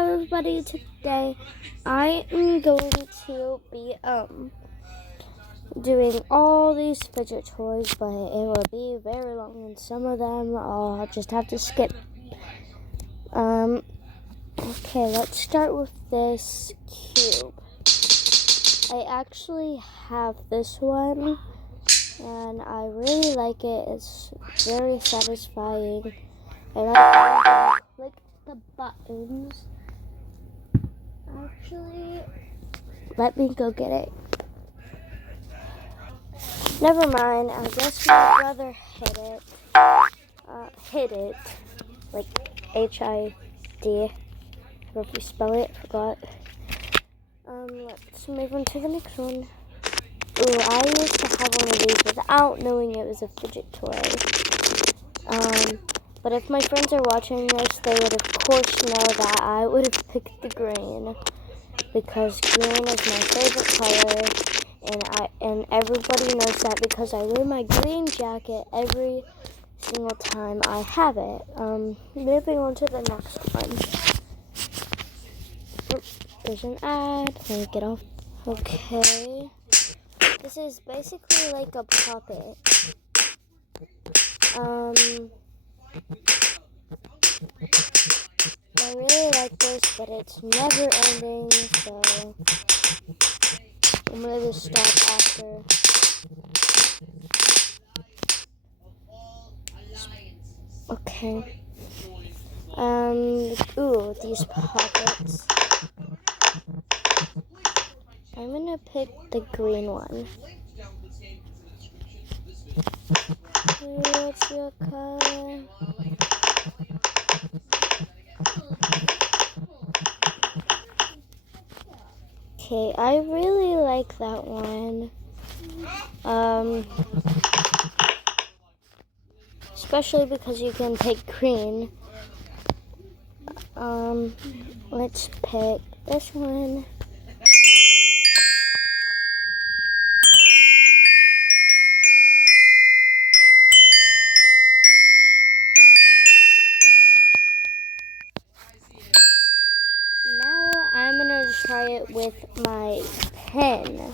everybody, today I am going to be doing all these fidget toys, but it will be very long and some of them I'll just have to skip. Okay, let's start with this cube. I actually have this one and I really like it. It's very satisfying. I like how you click the buttons. Actually, let me go get it. Never mind, I guess my brother hit it. Like H-I-D. I don't know if you spell it, forgot. Let's move on to the next one. Ooh, I used to have one of these without knowing it was a fidget toy. But if my friends are watching this, they would of course know that I would have picked the green. Because green is my favorite color. And everybody knows that because I wear my green jacket every single time I have it. Moving on to the next one. Oops, there's an ad. Let me get off. Okay. This is basically like a puppet. I really like this, but it's never ending, so I'm gonna just stop after. Okay. Ooh, these puppets. I'm gonna pick the green one. What's your color? Okay, I really like that one. Especially because you can pick green. Let's pick this one. Now I'm gonna try it with my pen.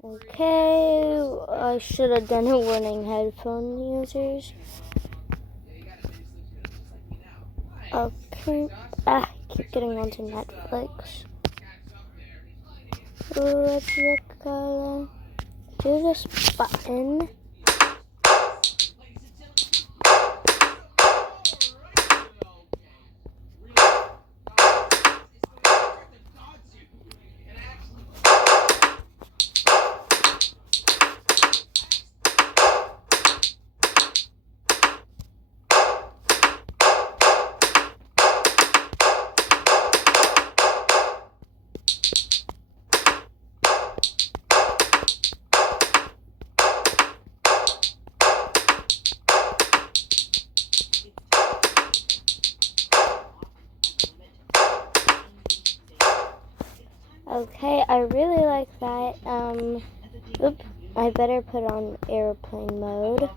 Okay, I should have done a warning, headphone users. Okay, I keep getting onto Netflix. What's your color? Do this button. Okay, I really like that. I better put on airplane mode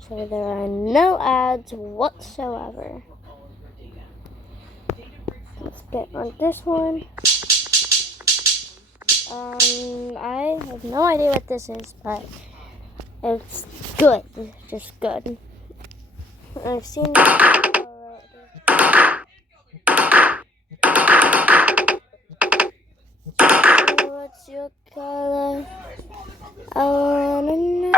so there are no ads whatsoever. Let's get on this one. I have no idea what this is, but it's good. Just good. I've seen it already. What's your color? I wanna know.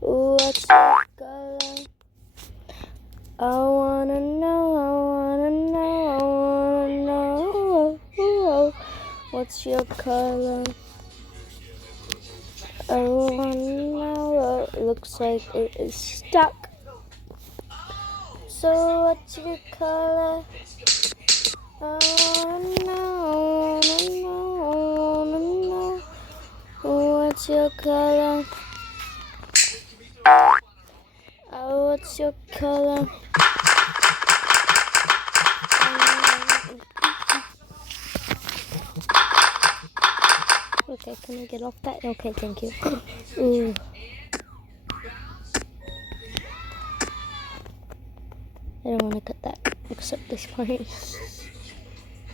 What's your color? I wanna know. What's your color? I wanna know. It looks like it is stuck. So what's your color? Oh no, no, no, no. What's your color? Oh, what's your color? Okay, can I get off that? Okay, thank you. Ooh. I don't want to cut that, except this part.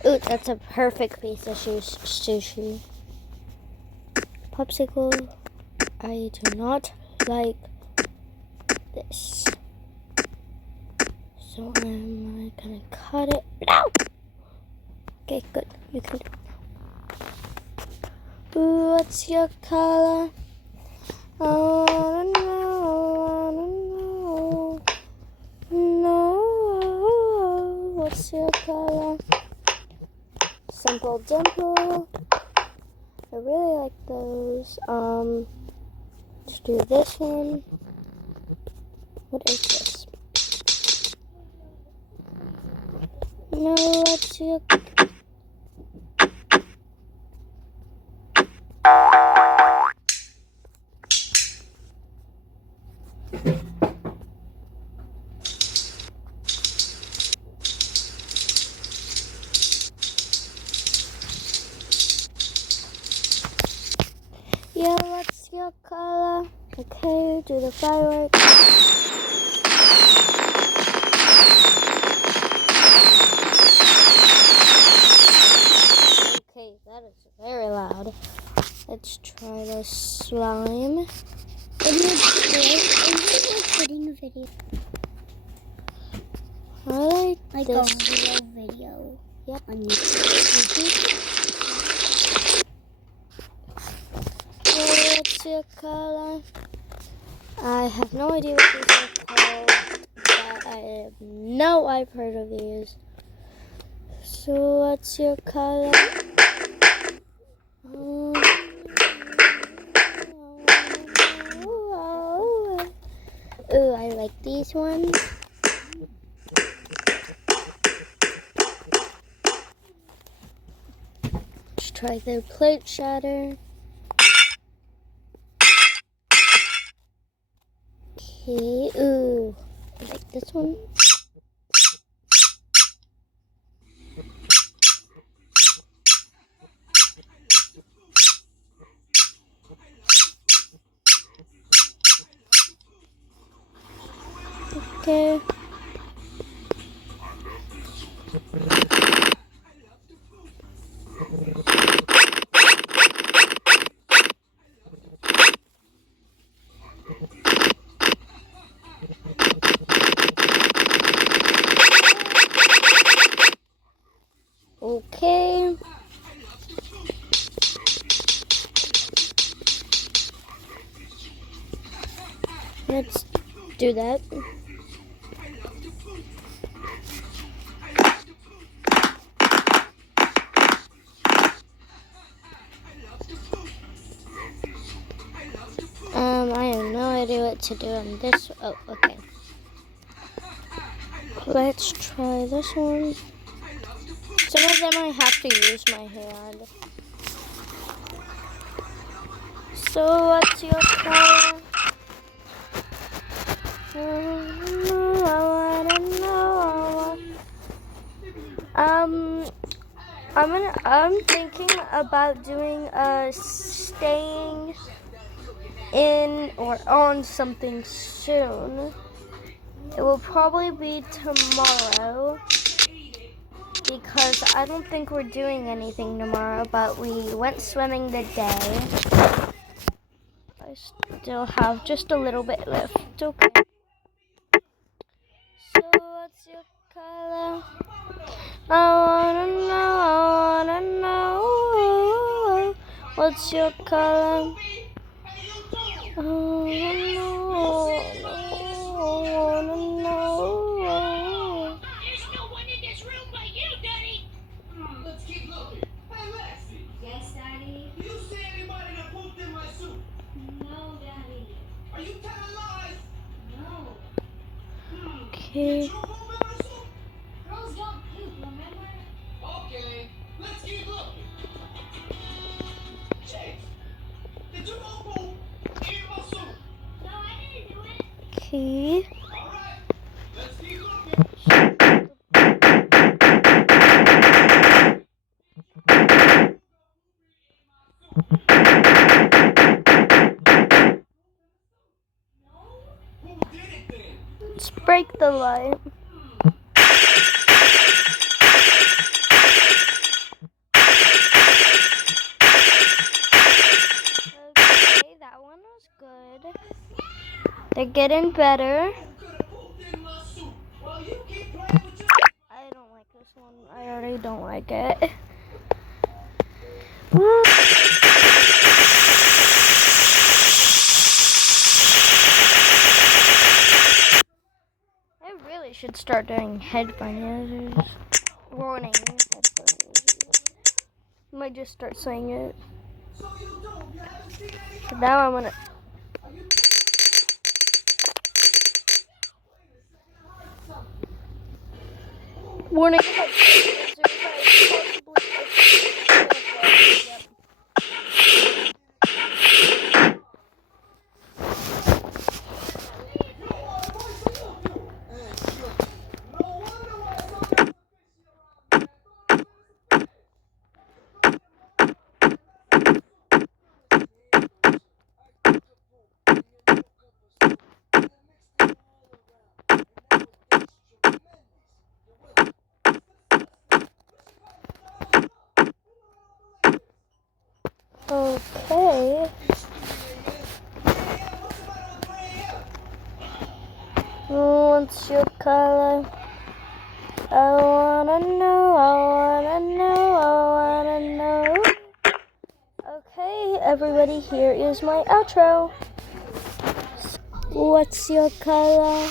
Ooh, that's a perfect piece of sushi. Popsicle. I do not like this. So I'm gonna cut it. No! Okay, good. You can do it now. Ooh, what's your color? Oh, no. What's your color? Simple Dimple. I really like those. Let's do this one. What is this? No, what's your... Yeah, what's your color? Okay, do the fireworks. Okay, that is very loud. Let's try the slime. Are you recording a video? I like a this. real video. Yep. On YouTube. What's your color? I have no idea what these are called, but I've heard of these. So what's your color? Ooh, I like these ones. Let's try the plate shatter. Okay, ooh, I like this one. Okay. Okay. Let's do that. I have no idea what to do on this. Oh, okay. Let's try this one. Some of them I have to use my hand. So what's your color? I don't know. I'm thinking about doing staying in or on something soon. It will probably be tomorrow because I don't think we're doing anything tomorrow, but we went swimming today. I still have just a little bit left. Okay. So what's your color? I wanna know. What's your color? I wanna know. There's no one in this room but you, Daddy. Let's keep looking. Hey, Lexi. Yes, Daddy. Do you see anybody that pooped in my soup? No, Daddy. Are you telling lies? No. Okay. Did you poop in my soup? Girls don't poop, remember? Oh, Let's keep looking. Chase, did you go poop in my soup? No, I didn't do it. Okay. All right, let's keep looking. Who did it then? Let's break the light. Okay, that one was good. They're getting better. Who could have pooped in my soup? Well, you keep playing with your... I don't like this one. I already don't like it. I really should start doing headbangers. Warning, headbangers. I might just start saying it. So you don't. You haven't seen anybody. So now I'm gonna. Are you... Warning, headbangers. Yep. Okay. What's your color? I wanna know, I wanna know, I wanna know. Okay, everybody, here is my outro. What's your color?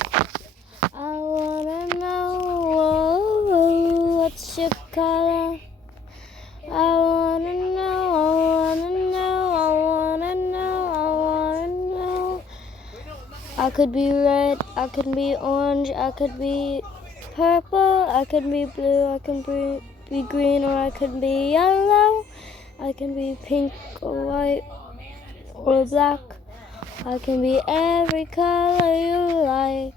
I wanna know. What's your color? I wanna know, I wanna know, I wanna know, I wanna know. I could be red, I could be orange, I could be purple, I could be blue, I can be green, or I could be yellow. I can be pink or white or black. I can be every color you like.